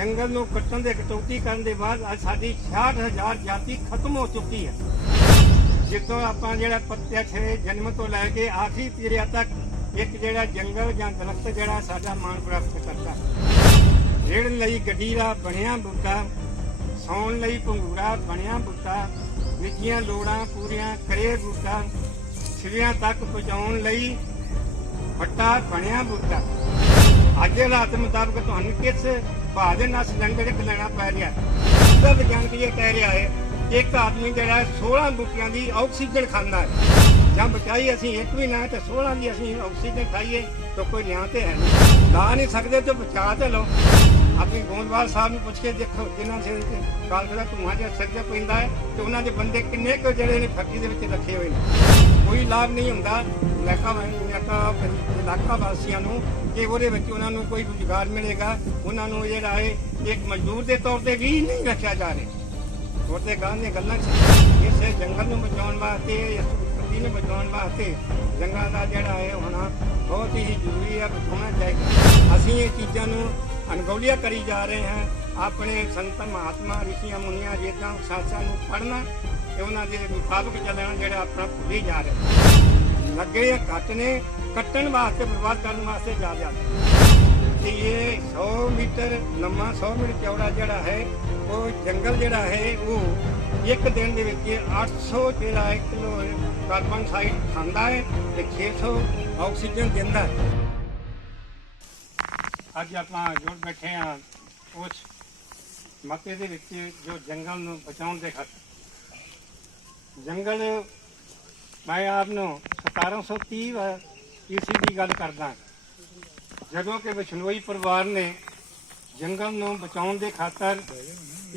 जंगल नूं कट्टण दे कटौती करन दे बाद अज साडी 66,000 जाति खत्म हो चुकी है। जितों आपां जिहड़ा प्रत्यक्ष जन्म तो लैके आखिरी पीरियड तक एक जिहड़ा जंगल जां दरख्त जिहड़ा साडा मान प्राप्त करता। रेड़न लई गड्डी दा बणिया बूटा, सौण लई भंगूरा बणिया बूटा, निੱਜੀਆਂ लोड़ां पूरियां करे बूटा, सिवियां तक पहुंचाउण लई फट्टा बणिया बूटा। अज दे हालात मुताबिक तुहानूं किस भाव दे नाल सिलेंडर एक लेना पै रिहा? इसदा विज्ञानक ये कह रहा है एक आदमी जिहड़ा 16 बूटियां दी ऑक्सीजन खांदा है, जां बचाई असीं एक भी ना ते 16 दी असीं ऑक्सीजन खाईए तो कोई न्याय ते है नहीं। ला नहीं सकदे तो बचा ते लो। अपनी गोंदवाल साहब नूं पुछ के देखो, जिन्हां से कालख दा धुआं जिहा सिर ते पैंदा है ते उन्हां दे बंदे किन्ने कुछ जिहड़े ने फैक्टरी दे विच रखे होए ने, कोई लाभ नहीं हुंदा इलाका वासियों नूं कि ਉਹਦੇ ਵਿੱਚ ਉਹਨਾਂ ਨੂੰ ਕੋਈ ਰੁਜ਼ਗਾਰ ਮਿਲੇਗਾ। ਉਹਨਾਂ ਨੂੰ ਜਿਹੜਾ ਹੈ ਇੱਕ ਮਜ਼ਦੂਰ ਦੇ ਤੌਰ ਤੇ ਵੀ ਨਹੀਂ ਰੱਖਿਆ ਜਾ ਰਿਹਾ। ਉਹਦੇ ਗਾਂ ਦੀਆਂ ਗੱਲਾਂ ਇਸ ਜੰਗਲ ਨੂੰ ਬਚਾਉਣ ਵਾਸਤੇ, ਇਸ ਪ੍ਰਕਿਰਤੀ ਨੂੰ ਬਚਾਉਣ ਵਾਸਤੇ ਜੰਗਲਾਂ ਦਾ ਜਿਹੜਾ ਹੈ ਹੋਣਾ ਬਹੁਤ ਹੀ ਜ਼ਰੂਰੀ ਹੈ, ਬਚਾਉਣਾ ਚਾਹੀਦਾ। ਅਸੀਂ ਇਹ ਚੀਜ਼ਾਂ ਨੂੰ ਅਣਗੌਲਿਆ ਕਰੀ ਜਾ ਰਹੇ ਹਾਂ। ਆਪਣੇ ਸੰਤ ਮਹਾਤਮਾ ਰਿਸ਼ੀਆਂ ਮੁਨੀਆਂ ਜਿੱਦਾਂ ਸ਼ਾਸਤਰਾਂ ਨੂੰ ਪੜ੍ਹਨਾ ਤੇ ਉਹਨਾਂ ਦੇ ਮੁਤਾਬਕ ਚੱਲਣਾ ਜਿਹੜਾ ਆਪਣਾ ਭੁੱਲੀ ਜਾ ਰਿਹਾ। ਲੱਗੇ ਘੱਟ ਨੇ, ਕੱਟਣ ਵਾਸਤੇ ਬਰਬਾਦ ਕਰਨ ਵਾਸਤੇ ਜ਼ਿਆਦਾ ਤੇ ਇਹ 100 ਮੀਟਰ ਲੰਮਾ 100 ਮੀਟਰ ਚੌੜਾ ਜਿਹੜਾ ਹੈ ਉਹ ਜੰਗਲ ਜਿਹੜਾ ਹੈ ਉਹ ਇੱਕ ਦਿਨ ਦੇ ਵਿੱਚ 800 ਜਿਹੜਾ ਕਿਲੋ ਕਾਰਬਨ ਡਾਈਆਕਸਾਈਡ ਖਾਂਦਾ ਹੈ ਤੇ 600 ਆਕਸੀਜਨ ਦਿੰਦਾ ਹੈ। ਅੱਜ ਆਪਾਂ ਜੁੜ ਬੈਠੇ ਹਾਂ ਉਸ ਮਤੇ ਦੇ ਵਿੱਚ ਜੋ ਜੰਗਲ ਨੂੰ ਬਚਾਉਣ ਦੇ ਖਾਤਰ। ਜੰਗਲ मैं आपनों 1730 ईस्वी की गल करदा, जदों कि बिश्नोई परिवार ने जंगल नूं बचाउण दे खातर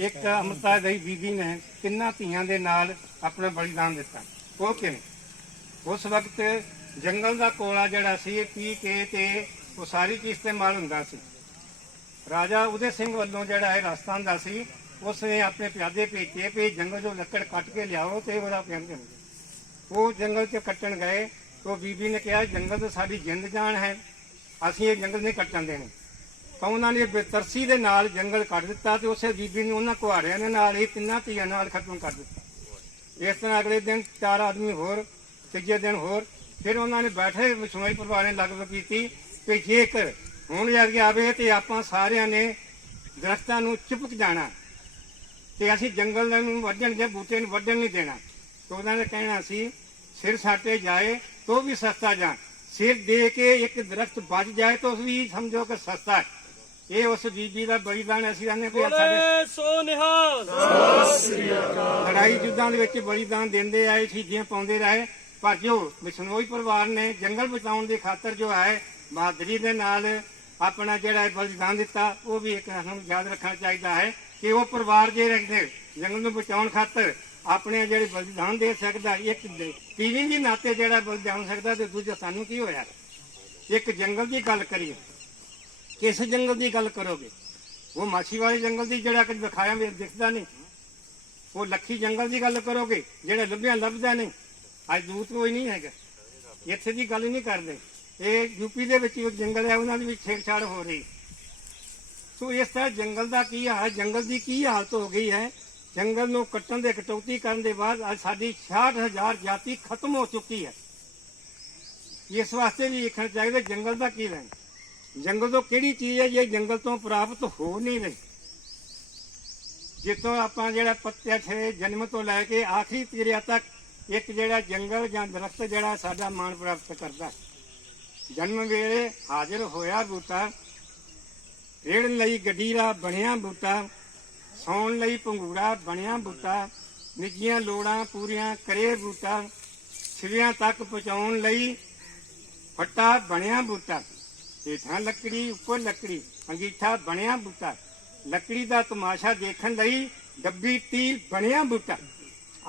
एक अमृता दई बीबी ने 3 धीआं दे नाल अपना बलिदान दिता। वो किवें? उस वक्त जंगल का कोला जिहड़ा सी पी के ते वो सारी चीज़ इस्तेमाल हुंदा सी। राजा उदय सिंह वालों जिहड़ा है राजस्थान दा सी, उसने अपने प्यादे भेजे भी जंगल जो लकड़ कट के लियाओ तो वह पेड़ वो जंगल च कट्टन गए तो बीबी ने कहा जंगल तो साडी जिंद जान है, असीं ये जंगल नहीं कट्टन देने। तो उन्होंने बेतरसी दे नाल जंगल कट दिता तो उस बीबी ने उन्होंने कुहाड़ियां दे नाल ही 3 धीआं नाल खत्म कर दिता। इस तरह अगले दिन 4 आदमी होर, तीजे दिन होर, फिर उन्होंने बैठे बिश्नोई परिवार ने लगभग की कि जेकर हुण अगे आवे तो आपां सारिਆਂ ने दरख्तां नूं चिपक जाना ते असीं जंगल नूं वड्डण जे बूटे नूं वड्डण नहीं देना। तो उन्होंने कहना सी सिर साटे जाए तो भी सस्ता जाए, सिर दे के एक दरख्त बच जाए तो भी समझो कि सस्ता है। ये उस बीबी का बलिदान असीं आने पे लड़ाई युद्धां दे विच बलिदान देंदे आए, शहीदियां पाउंदे रहे। पर जो बिश्नोई परिवार ने जंगल बचाउण दी खातर जो है बहादुरी दे नाल अपना जिहड़ा बलिदान दिता, वो भी एक सानूं याद रखना चाहिए है कि वो परिवार जे जंगल नूं बचाउण खातर अपने जिहड़े बलिदान दे सकदा, एक पीढ़ी के नाते जिहड़ा बलिदान सकदा ते दूजा सानूं की होया। एक जंगल की गल करिए, किस जंगल की गल करोगे? वो माछी वाले जंगल की जिहड़ा कुछ दिखाया दिखदा नहीं, वो लखी जंगल की गल करोगे जिहड़ा लभ्या लभदा नहीं। अज दूत कोई नहीं है, इत्थे की गल नहीं करते। ये यूपी दे विच जंगल है, उन्हां दी भी छेड़छाड़ हो रही। तो इस तरह जंगल का की हाल, जंगल की की हालत हो गई है। जंगल नूं कट्टण दे कटौती करन दे बाद अज साडी 66,000 जाति खत्म हो चुकी है। इस वास्ते भी देखना चाहिए जंगल का की लेना, जंगल तो किहड़ी चीज़ है जे जंगल तो प्राप्त हो नहीं रही। जितों आपां जिहड़ा प्रत्यक्ष जन्म तो लैके आखिरी पीरियड तक एक जिहड़ा जंगल जां दरख्त जिहड़ा साडा मान प्राप्त करदा। जन्म वेले हाजिर होया बूटा, रेड़न लई गड्डी दा बणिया बूटा, सौण लई भंगूरा बणिया बूटा, निੱਜੀਆਂ लोड़ां पूरियां करे बूटा, सिवियां तक पहुंचाउण लई फट्टा बणिया बूटा, हेठां लकड़ी उपर लकड़ी, अंगीठा बणिया बूटा, लकड़ी का तमाशा देखण लई डब्बी टील बणिया बूटा।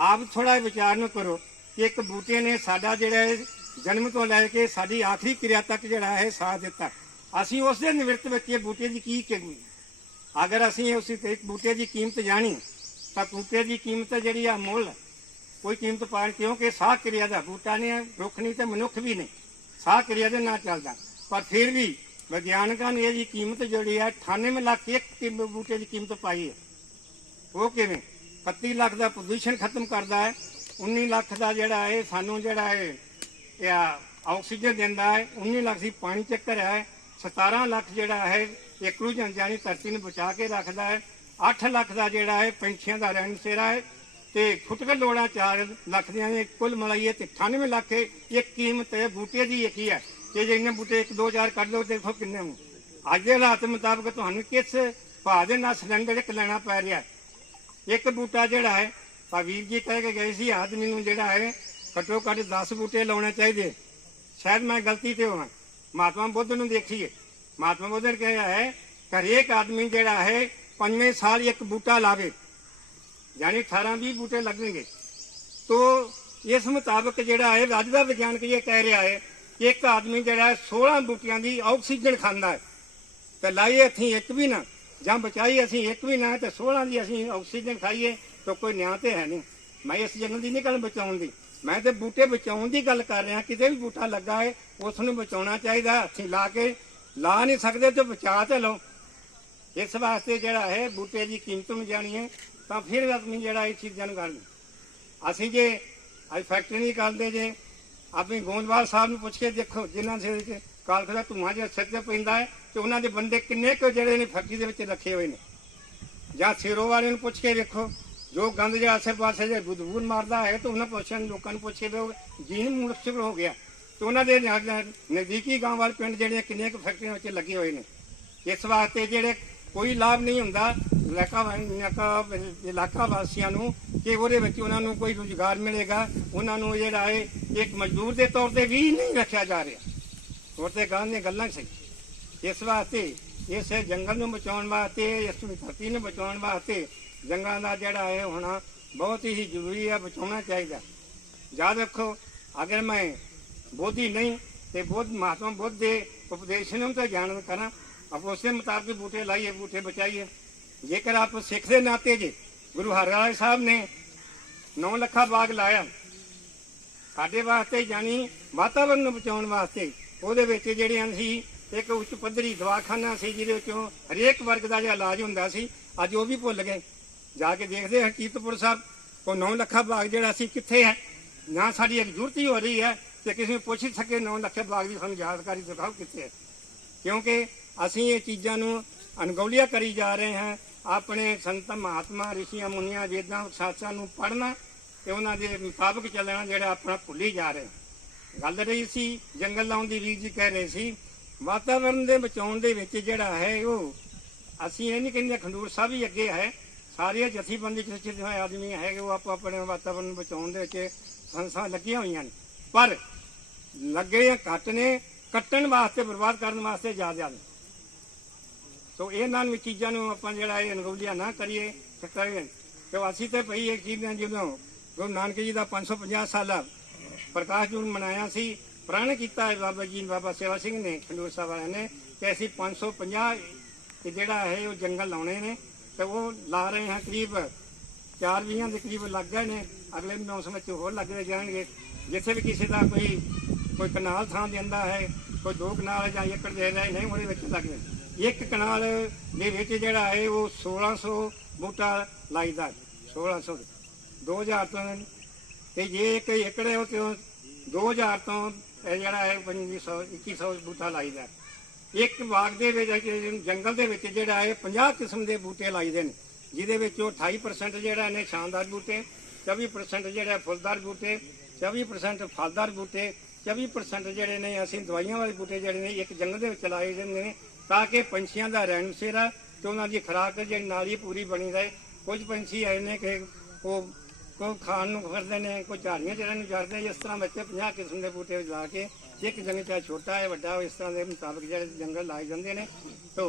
आप थोड़ा विचार न करो कि एक बूटे ने साडा जिहड़ा जन्म तो लैके साडी आखिरी क्रिया तक जिहड़ा है साथ दिता। असीं उस दे निवृत्त विच बूटे की कीमत, अगर असीं उस बूटे की कीमत जानी तो बूटे की कीमत जिहड़ी आ मुल कोई कीमत पा, क्योंकि साह क्रिया का बूटा ने रुख नहीं तो मनुख भी नहीं, साह क्रिया के ना चलता। पर फिर भी ਵਿਗਿਆਨਕਾਂ ਨੇ ਇਹਦੀ ਕੀਮਤ ਜਿਹੜੀ ਹੈ 98 ਲੱਖ ਇੱਕ ਬੂਟੇ ਦੀ ਕੀਮਤ ਪਾਈ ਹੈ। ਉਹ ਕਿਵੇਂ? 31 ਲੱਖ ਦਾ ਪ੍ਰਦੂਸ਼ਣ ਖਤਮ ਕਰਦਾ ਹੈ, 19 ਲੱਖ ਦਾ ਜਿਹੜਾ ਹੈ ਸਾਨੂੰ ਜਿਹੜਾ ਹੈ ਆਕਸੀਜਨ ਦਿੰਦਾ ਹੈ, 19 ਲੱਖ ਦੀ ਪਾਣੀ ਚੱਕਰ ਹੈ, 17 ਲੱਖ ਜਿਹੜਾ ਹੈ ਇਕਰੂਜਨ ਜਾਨੀ ਧਰਤੀ ਨੂੰ ਬਚਾ ਕੇ ਰੱਖਦਾ ਹੈ, 8 ਲੱਖ ਦਾ ਜਿਹੜਾ ਹੈ ਪੰਛੀਆਂ ਦਾ ਰਹਿਣ ਸੇਰਾ ਹੈ, ਤੇ ਫੁੱਟਕਲ ਲੋੜਾਂ 4 ਲੱਖ ਦੀਆਂ ਕੁੱਲ ਮਿਲਾਈਏ ਤੇ 98 ਲੱਖ ਇਹ ਕੀਮਤ ਬੂਟੇ ਦੀ ਇੱਕ ਹੀ ਹੈ। ਤੇ ਜੇ ਇੰਨੇ ਬੂਟੇ 1 2 4 ਕੱਢ ਲਓ ਦੇਖੋ ਕਿੰਨੇ ਹੋਣ। ਅੱਜ ਦੇ ਹਾਲਾਤ ਮੁਤਾਬਕ ਤੁਹਾਨੂੰ ਕਿਸ ਭਾਅ ਦੇ ਨਾਲ ਸਿਲੰਡਰ ਇੱਕ ਲੈਣਾ ਪੈ ਰਿਹਾ ਹੈ। ਇੱਕ ਬੂਟਾ ਜਿਹੜਾ ਹੈ ਵੀਰ ਜੀ ਕਹਿ ਕੇ ਗਏ ਸੀ ਆਦਮੀ ਨੂੰ ਜਿਹੜਾ ਹੈ ਘੱਟੋ ਘੱਟ 10 ਬੂਟੇ ਲਾਉਣੇ ਚਾਹੀਦੇ। ਸ਼ਾਇਦ ਮੈਂ ਗਲਤੀ ਤੇ ਹੋਵਾਂ। ਮਹਾਤਮਾ ਬੁੱਧ ਨੂੰ ਦੇਖੀਏ, ਮਹਾਤਮਾ ਬੁੱਧ ਨੇ ਕਿਹਾ ਹੈ ਹਰੇਕ ਆਦਮੀ ਜਿਹੜਾ ਹੈ 5ਵੇਂ ਸਾਲ ਇੱਕ ਬੂਟਾ ਲਾਵੇ, यानी 18-20 बूटे लगेंगे। तो इस मुताबिक जोड़ा है अज का विज्ञान ये कह रहा है कि एक आदमी जोड़ा है 16 बूटियां की ऑक्सीजन खाता है, तो लाइए असी एक भी ना ਜਾਂ बचाई असी एक भी ना तो 16 की असी ऑक्सीजन खाईए तो कोई न्याय तो है नहीं। मैं इस जंगल की नहीं गल बचाने की, मैं तो बूटे बचाने की गल कर रहा। कितने भी बूटा लगा है उसनू बचाना चाहिए, हथी ला के ला नहीं सकते तो बचा तो लो। इस वास्ते जोड़ा है बूटे की कीमत में जानी है तो फिर आदमी जोड़ा इस चीज़ों को करनी। असी जे अज फैक्ट्री नहीं करते जे अपनी गोंदवाल साहब ने पूछ के देखो जिन्होंने सिर कालख का धुआं जो सिर से पैंदा है तो उन्होंने बंदे किन्ने को जोड़े ने फैक्ट्री के रखे हुए हैं। ਜਾਂ ਸਿਰੋਂ ਵਾਲੇ ਨੂੰ ਪੁੱਛ ਕੇ ਵੇਖੋ ਜੋ ਗੰਦ ਜਿਹੜਾ ਆਸੇ ਪਾਸੇ ਜੇ ਬਦਬੂ ਮਾਰਦਾ ਹੈ ਤਾਂ ਉਹਨਾਂ ਪੁੱਛਣ ਲੋਕਾਂ ਨੂੰ ਪੁੱਛ ਕੇ ਜੀਨ ਮੁਸ਼ਕਿਲ ਹੋ ਗਿਆ। ਤੇ ਉਹਨਾਂ ਦੇ ਨਜ਼ਦੀਕੀ ਗਾਂਵ ਵਾਲੇ ਪਿੰਡ ਜਿਹੜੇ ਕਿੰਨੇ ਕੁ ਫੈਕਟਰੀਆਂ ਵਿੱਚ ਲੱਗੇ ਹੋਏ ਨੇ। ਇਸ ਵਾਸਤੇ ਜਿਹੜੇ ਕੋਈ ਲਾਭ ਨਹੀਂ ਹੁੰਦਾ ਇਲਾਕਾ ਵਾਸੀਆਂ ਨੂੰ ਕਿ ਉਹਦੇ ਵਿੱਚ ਉਹਨਾਂ ਨੂੰ ਕੋਈ ਰੁਜ਼ਗਾਰ ਮਿਲੇਗਾ। ਉਹਨਾਂ ਨੂੰ ਜਿਹੜਾ ਹੈ ਇੱਕ ਮਜ਼ਦੂਰ ਦੇ ਤੌਰ ਤੇ ਵੀ ਨਹੀਂ ਰੱਖਿਆ ਜਾ ਰਿਹਾ। ਹੋਰ ਤੇ ਗਾਂ ਦੀਆਂ ਗੱਲਾਂ ਸਹੀ। ਇਸ ਵਾਸਤੇ इस जंगल में बचाने वास्ते इस धरती में बचाने वास्ते जंगलों का जोड़ा है होना बहुत ही जरूरी है, बचाना चाहिए। याद रखो अगर मैं बोधी नहीं तो बुद्ध महात्मा बुद्ध के उपदेश ने तो ज्ञान करा आप उस मुताबिक बूटे लाइए बूटे बचाइए। जेकर आप सिख के नाते जे गुरु हरराज साहब ने 9 ਲੱਖਾ बाग लाया साढ़े वास्ते यानी वातावरण बचाने वास्ते ਉਹਦੇ ਵਿੱਚ ਜਿਹੜੀਆਂ ਸੀ एक उच्च पद्धरी दवाखाना से जिहदे हरेक वर्ग का जो इलाज होंदा सी अज वो भी भुल गए। जाके देखते हैं कीरतपुर साहब को 9 ਲੱਖਾ बाग जोड़ा सी कित्थे है ना साड़ी एक जरूरत ही हो रही है तो किसी पूछ ही सके 9 ਲੱਖੇ बाग की सानूं जानकारी दिखाओ कित्थे है। क्योंकि असीं ये चीज़ों नूं अनगौलिया करी जा रहे हैं। अपने संत महात्मा ऋषियां मुनियां वेदां शास्त्रां नूं पढ़ना ते उन्हां दे मुताबिक चलना जिहड़ा अपना भुल्ली जा रहे। गल रही सी जंगल लाउण दी वीर जी कह रहे सी वातावरण के बचाने के विच जिहड़ा है वो असीं ये नहीं कहते खंडूर साहब ही अगे है, सारे जथेबंदी चित आदमी है वो आप अपने वातावरण बचाने के संस्थां लगियां हुई हैं पर लगे घट ने कट्टण वास्ते बर्बाद करने वास्ते ज़्यादा ने। तो इन्होंने चीज़ों आप जोड़ा अनगौलिया ना करिए करें तो असी तो भई एक चीज़ जो गुरु नानक जी का 550 साल प्रकाश जुन मनाया सी प्रण किया है बाबा जी बाबा सेवा सिंह ने खंडूर साहब वाले ने कि असी 550 जोड़ा है वो जंगल लाने ने तो वो ला रहे हैं। करीब 4 20 के करीब लग गए ने, अगले मौसम में होर लगते जाएंगे। जिथे भी किसी का कोई कनाल थां देंदा है कोई 2 कनाल या एकड़ दे रहे नहीं वो लग गए। एक कनाल के जोड़ा है वो 1600 बूटा लाईदा 1600 2000 तो जे एक एकड़ है तो 2000 तो जोड़ा है 2500 बूटा लाईदा। एक बाग के जंगल के जोड़ा है 50 किस्म के बूटे लाईदे ने जिहदे 28% जोड़ा ने शानदार बूटे, 24% जोड़ा फुलदार बूटे, 24% फलदार बूटे, 24% जोड़े ने असीं दवाइयां वाले बूटे जोड़े ने एक जंगल के लाए जाते हैं ताकि पंछियों का रहन सेरा तो उन्होंने खुराक जी नाली पूरी बनी रहे। कुछ पंछी आए ने कि वो कोई खाण फिरते हैं कोई झाड़ियाँ चढ़न चढ़ते इस तरह बच्चे 50 किस्म के बूटे ला के एक जंगल चाहे छोटा है वड्डा इस तरह के मुताबिक जो जंगल लाए जाते हैं। तो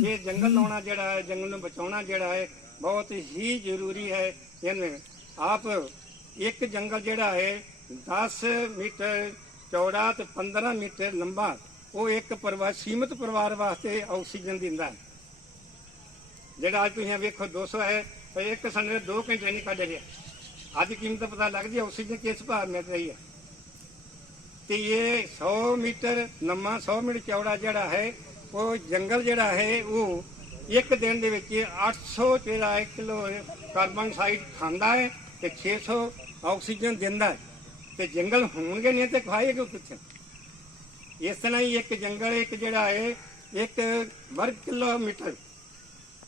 ये जंगल लाना जोड़ा है जंगल में बचाना जोड़ा है बहुत ही जरूरी है। इन आप एक जंगल जोड़ा है 10 मीटर चौड़ा तो 15 मीटर लंबा वो एक परिवार सीमित परिवार वास्ते ऑक्सीजन दिंदा है। जोड़ा अज तुम वेखो 200 है तो एक संडे 2 घंटे नहीं कढ़ रहा। अज कीमत पता लगती है ऑक्सीजन किस भाव मिल रही है। तो ये 100 मीटर लम्बा 100 मीटर चौड़ा जोड़ा है ਉਹ ਜੰਗਲ ਜਿਹੜਾ ਹੈ ਉਹ ਇੱਕ ਦਿਨ ਦੇ ਵਿੱਚ 800 ਜਿਹੜਾ 1 ਕਿਲੋ ਕਾਰਬਨ ਡਾਈਆਕਸਾਈਡ ਖਾਂਦਾ ਹੈ ਤੇ 600 ਆਕਸੀਜਨ ਦਿੰਦਾ ਹੈ। ਤੇ ਜੰਗਲ ਹੋਣਗੇ ਨਹੀਂ ਤੇ ਖਾਏਗਾ ਕਿੱਥੇ? ਇਸ ਤਰ੍ਹਾਂ ਹੀ ਇੱਕ ਜੰਗਲ ਇੱਕ ਜਿਹੜਾ ਹੈ 1 ਵਰਗ ਕਿਲੋਮੀਟਰ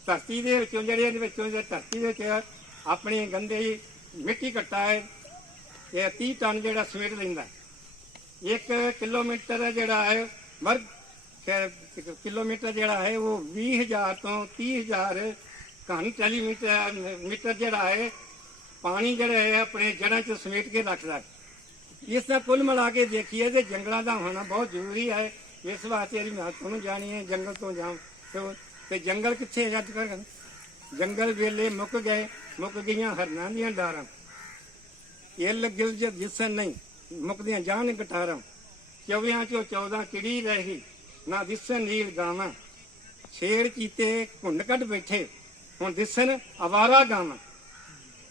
ਧਰਤੀ ਦੇ ਵਿੱਚੋਂ ਜਿਹੜੇ ਇਹਦੇ ਵਿੱਚੋਂ ਧਰਤੀ ਦੇ ਵਿੱਚ ਆਪਣੀ ਗੰਦੀ ਮਿੱਟੀ ਕੱਟਾ ਹੈ ਇਹ 30 ਟਨ ਜਿਹੜਾ ਸਮੇਟ ਲੈਂਦਾ। 1 ਕਿਲੋਮੀਟਰ ਜਿਹੜਾ ਹੈ ਵਰਗ ਕਿਲੋਮੀਟਰ ਜਿਹੜਾ ਹੈ ਉਹ 20,000 ਤੋਂ 30,000 ਘਨ ਮੀਟਰ ਜਿਹੜਾ ਹੈ ਪਾਣੀ ਜਿਹੜਾ ਹੈ ਆਪਣੇ ਜੜ੍ਹਾਂ 'ਚ ਸਮੇਟ ਕੇ ਰੱਖਦਾ ਹੈ। ਇਸ ਦਾ ਕੁੱਲ ਮਿਲਾ ਕੇ ਦੇਖੀਏ ਤੇ ਜੰਗਲਾਂ ਦਾ ਹੋਣਾ ਬਹੁਤ ਜ਼ਰੂਰੀ ਹੈ। ਇਸ ਵਾਸਤੇ ਇਹਦੀ ਮਹੱਤਵ ਨੂੰ ਜਾਣੀਏ। ਜੰਗਲ ਤੋਂ ਤੇ ਜੰਗਲ ਕਿੱਥੇ ਅੱਜ ਕੱਲ੍ਹ? ਜੰਗਲ ਵੇਲੇ ਮੁੱਕ ਗਈਆਂ ਹਰਨਾਂ ਦੀਆਂ ਡਾਰਾਂ, ਇੱਲ ਗਿਲਜ ਦਿਸਣ ਨਹੀਂ ਮੁੱਕਦੀਆਂ ਜਾਣ ਗਟਾਰਾਂ, 24 ਚੋਂ 14 ਕਿੜੀ ਰਹਿ ਗਈ ਨਾ ਦਿਸਣ ਨੀਲ ਗਾਵਾਂ, ਛੇੜ ਚੀਤੇ ਘੁੰਡ ਕੱਢ ਬੈਠੇ ਹੁਣ ਦਿਸਣ ਅਵਾਰਾ ਗਾਵਾਂ।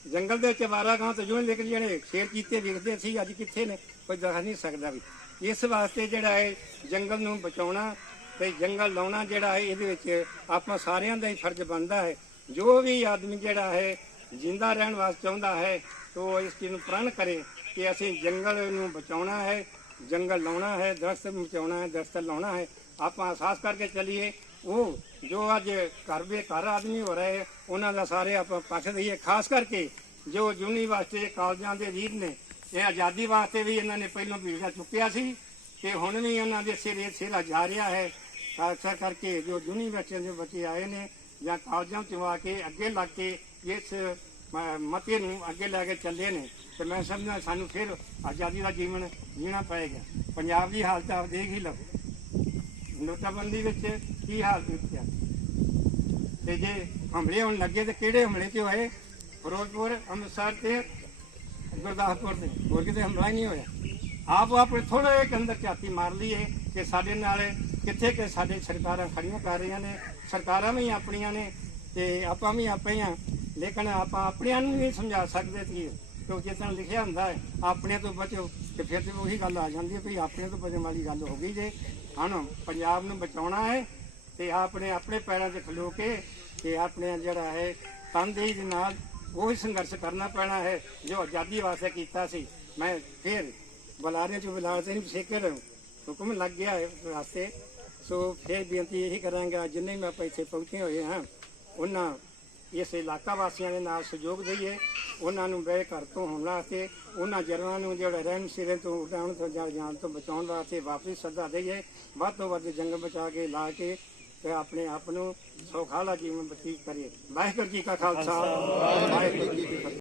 ਜੰਗਲ ਦੇ ਵਿੱਚ ਅਵਾਰਾ ਗਾਂ ਤਾਂ ਜੋ ਲੇਕਿਨ ਜਿਹੜੇ ਛੇੜ ਚੀਤੇ ਵਿਖਦੇ ਸੀ ਅੱਜ ਕਿੱਥੇ ਨੇ? ਕੋਈ ਦੱਸ ਨਹੀਂ ਸਕਦਾ ਵੀ। ਇਸ ਵਾਸਤੇ ਜਿਹੜਾ ਹੈ ਜੰਗਲ ਨੂੰ ਬਚਾਉਣਾ ਤੇ ਜੰਗਲ ਲਾਉਣਾ ਜਿਹੜਾ ਹੈ ਇਹਦੇ ਵਿੱਚ ਆਪਾਂ ਸਾਰਿਆਂ ਦਾ ਹੀ ਫਰਜ਼ ਬਣਦਾ ਹੈ। ਜੋ ਵੀ ਆਦਮੀ ਜਿਹੜਾ ਹੈ ਜਿੰਦਾ ਰਹਿਣ ਵਾਸਤੇ ਚਾਹੁੰਦਾ ਹੈ ਤੋ ਇਸ ਚੀਜ਼ ਨੂੰ ਪ੍ਰਣ ਕਰੇ ਕਿ ਅਸੀਂ ਜੰਗਲ ਨੂੰ ਬਚਾਉਣਾ ਹੈ, ਜੰਗਲ ਲਾਉਣਾ ਹੈ, ਦਰਖਤ ਬਚਾਉਣਾ ਹੈ, ਦਰਖਤ ਲਾਉਣਾ ਹੈ। ਆਪਾਂ ਅਹਿਸਾਸ ਕਰਕੇ ਚੱਲੀਏ। ਉਹ ਜੋ ਅੱਜ ਘਰ ਆਦਮੀ ਹੋ ਰਹੇ ਉਹਨਾਂ ਦਾ ਸਾਰੇ ਆਪਾਂ ਪੱਖ ਦਈਏ। ਖਾਸ ਕਰਕੇ ਜੋ ਯੂਨੀਵਰਸਿਟੀ ਕਾਲਜਾਂ ਦੇ ਰੀਤ ਨੇ ਇਹ ਆਜ਼ਾਦੀ ਵਾਸਤੇ ਵੀ ਇਹਨਾਂ ਨੇ ਪਹਿਲਾਂ ਭੀੜਾ ਚੁੱਕਿਆ ਸੀ ਤੇ ਹੁਣ ਵੀ ਇਹਨਾਂ ਦੇ ਸਿਰਾ ਜਾ ਰਿਹਾ ਹੈ। ਖਾਸ ਕਰਕੇ ਜੋ ਯੂਨੀਵਰਸਿਟੀਆਂ ਦੇ ਬੱਚੇ ਆਏ ਨੇ ਜਾਂ ਕਾਲਜਾਂ ਚ ਆ ਕੇ ਅੱਗੇ ਲੱਗ ਕੇ ਇਸ ਮਤੇ ਨੂੰ ਅੱਗੇ ਲੈ ਕੇ ਚੱਲੇ ਨੇ ਤੇ ਮੈਂ ਸਮਝਦਾ ਸਾਨੂੰ ਫਿਰ ਆਜ਼ਾਦੀ ਦਾ ਜੀਵਨ ਜੀਣਾ ਪਏਗਾ। ਪੰਜਾਬ ਦੀ ਹਾਲਤ ਆਪ ਦੇਖ ਹੀ ਲਓ, ਨੋਟਬੰਦੀ ਵਿੱਚ ਕੀ ਹਾਲਤ ਕੀਤੀ ਤੇ ਜੇ ਹਮਲੇ ਹੋਣ ਲੱਗੇ ਤੇ ਕਿਹੜੇ ਹਮਲੇ ਤੇ ਹੋਏ? ਫਿਰੋਜ਼ਪੁਰ, ਅੰਮ੍ਰਿਤਸਰ ਤੇ ਗੁਰਦਾਸਪੁਰ ਤੇ, ਹੋਰ ਕਿਤੇ ਹਮਲਾ ਹੀ ਨਹੀਂ ਹੋਇਆ। ਆਪ ਆਪਣੇ ਥੋੜੇ ਜਿਹੇ ਅੰਦਰ ਝਾਤੀ ਮਾਰ ਲਈਏ ਕਿ ਸਾਡੇ ਨਾਲ ਕਿੱਥੇ ਕਿ ਸਾਡੇ ਸਰਕਾਰਾਂ ਖੜੀਆਂ ਕਰ ਰਹੀਆਂ ਨੇ। ਸਰਕਾਰਾਂ ਵੀ ਆਪਣੀਆਂ ਨੇ ਤੇ ਆਪਾਂ ਵੀ ਆਪੇ ਹੀ ਹਾਂ, ਲੇਕਿਨ ਆਪਾਂ ਆਪਣਿਆਂ ਨੂੰ ਨਹੀਂ ਸਮਝਾ ਸਕਦੇ ਸੀ ਕਿਉਂਕਿ ਜਿਸ ਤਰ੍ਹਾਂ ਲਿਖਿਆ ਹੁੰਦਾ ਹੈ ਆਪਣੇ ਤੋਂ ਬਚੋ ਤੇ ਫਿਰ ਤੇ ਉਹੀ ਗੱਲ ਆ ਜਾਂਦੀ ਹੈ ਵੀ ਆਪਣੇ ਤੋਂ ਬਚਣ ਵਾਲੀ ਗੱਲ ਹੋ ਗਈ ਜੇ। ਹੁਣ ਪੰਜਾਬ ਨੂੰ ਬਚਾਉਣਾ ਹੈ ਤੇ ਆਪਣੇ ਪੈਰਾਂ 'ਤੇ ਖਲੋ ਕੇ ਤੇ ਆਪਣੇ ਜਿਹੜਾ ਹੈ ਤਨਦੇਹੀ ਦੇ ਨਾਲ ਉਹੀ ਸੰਘਰਸ਼ ਕਰਨਾ ਪੈਣਾ ਹੈ ਜੋ ਆਜ਼ਾਦੀ ਵਾਸਤੇ ਕੀਤਾ ਸੀ। ਮੈਂ ਫਿਰ ਬੁਲਾਰੇ 'ਚ ਬੁਲਾਰੇ ਨਹੀਂ ਸੇਕਰ ਹੁਕਮ ਲੱਗ ਗਿਆ ਹੈ ਵਾਸਤੇ। ਸੋ ਫਿਰ ਬੇਨਤੀ ਇਹੀ ਕਰਾਂਗਾ ਜਿੰਨੇ ਵੀ ਆਪਾਂ ਇੱਥੇ ਪਹੁੰਚੇ ਹੋਏ ਹਾਂ ਉਹਨਾਂ ਇਸ ਇਲਾਕਾ ਵਾਸੀਆਂ ਦੇ ਨਾਲ ਸਹਿਯੋਗ ਦਈਏ, ਉਹਨਾਂ ਨੂੰ ਬੇ ਘਰ ਤੋਂ ਹੋਣ ਵਾਸਤੇ, ਉਹਨਾਂ ਜਨਮਾਂ ਨੂੰ ਜਿਹੜੇ ਰਹਿਣ ਸਿਰੇ ਤੋਂ ਉਡਾਉਣ ਤੋਂ ਜਾਣ ਤੋਂ ਬਚਾਉਣ ਵਾਸਤੇ ਵਾਪਸ ਸੱਦਾ ਦਈਏ। ਵੱਧ ਤੋਂ ਵੱਧ ਜੰਗਲ ਬਚਾ ਕੇ ਲਾ ਕੇ ਤੇ ਆਪਣੇ ਆਪ ਨੂੰ ਸੌਖਾਲਾ ਜੀਵਨ ਬਤੀਤ ਕਰੀਏ। ਵਾਹਿਗੁਰੂ ਜੀ ਕਾ ਖਾਲਸਾ, ਵਾਹਿਗੁਰੂ ਜੀ ਕੀ ਫਤਿਹ।